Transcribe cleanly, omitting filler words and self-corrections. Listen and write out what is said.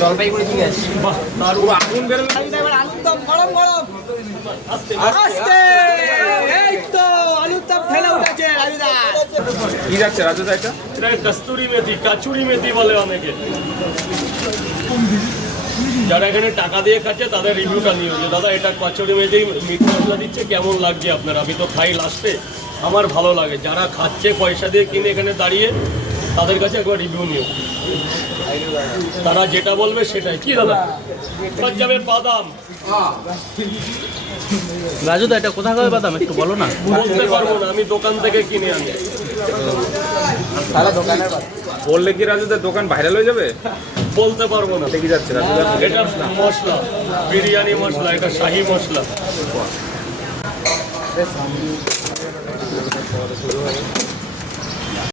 জলপাইগুড়ি থেকে আসছি। আগুন বেরোলো আলুর দম গরম গরম আস্তে, এই তো আলুর দম ঠেলে উঠেছে রাজুদা। কি যাচ্ছে রাজুদা? এটা কস্তুরি মেথি, কাচুরি মেথি বলে অনেকে। যারা এখানে টাকা দিয়ে খাচ্ছে তাদের রিভিউটা নিয়ে যে দাদা এটা কচুরি মেথি মিট মশলা দিচ্ছে, কেমন লাগছে আপনার? আমি তো খাই লাস্টে, আমার ভালো লাগে। যারা খাচ্ছে পয়সা দিয়ে কিনে এখানে দাঁড়িয়ে, তাদের কাছে একবার রিভিউ নিও, তারা যেটা বলবে সেটাই। কি দাদা পাঞ্জাবের বাদাম? রাজুদা এটা কোথাকার বাদাম একটু বলো না। বলতে পারবো না, আমি দোকান থেকে কিনে আনি। বললে কি রাজুদা দোকান ভাইরাল হয়ে যাবে? বলতে পারবো না। কি যাচ্ছে রাজুদা? এটা মশলা, বিরিয়ানি মশলা, এটা শাহি মশলা।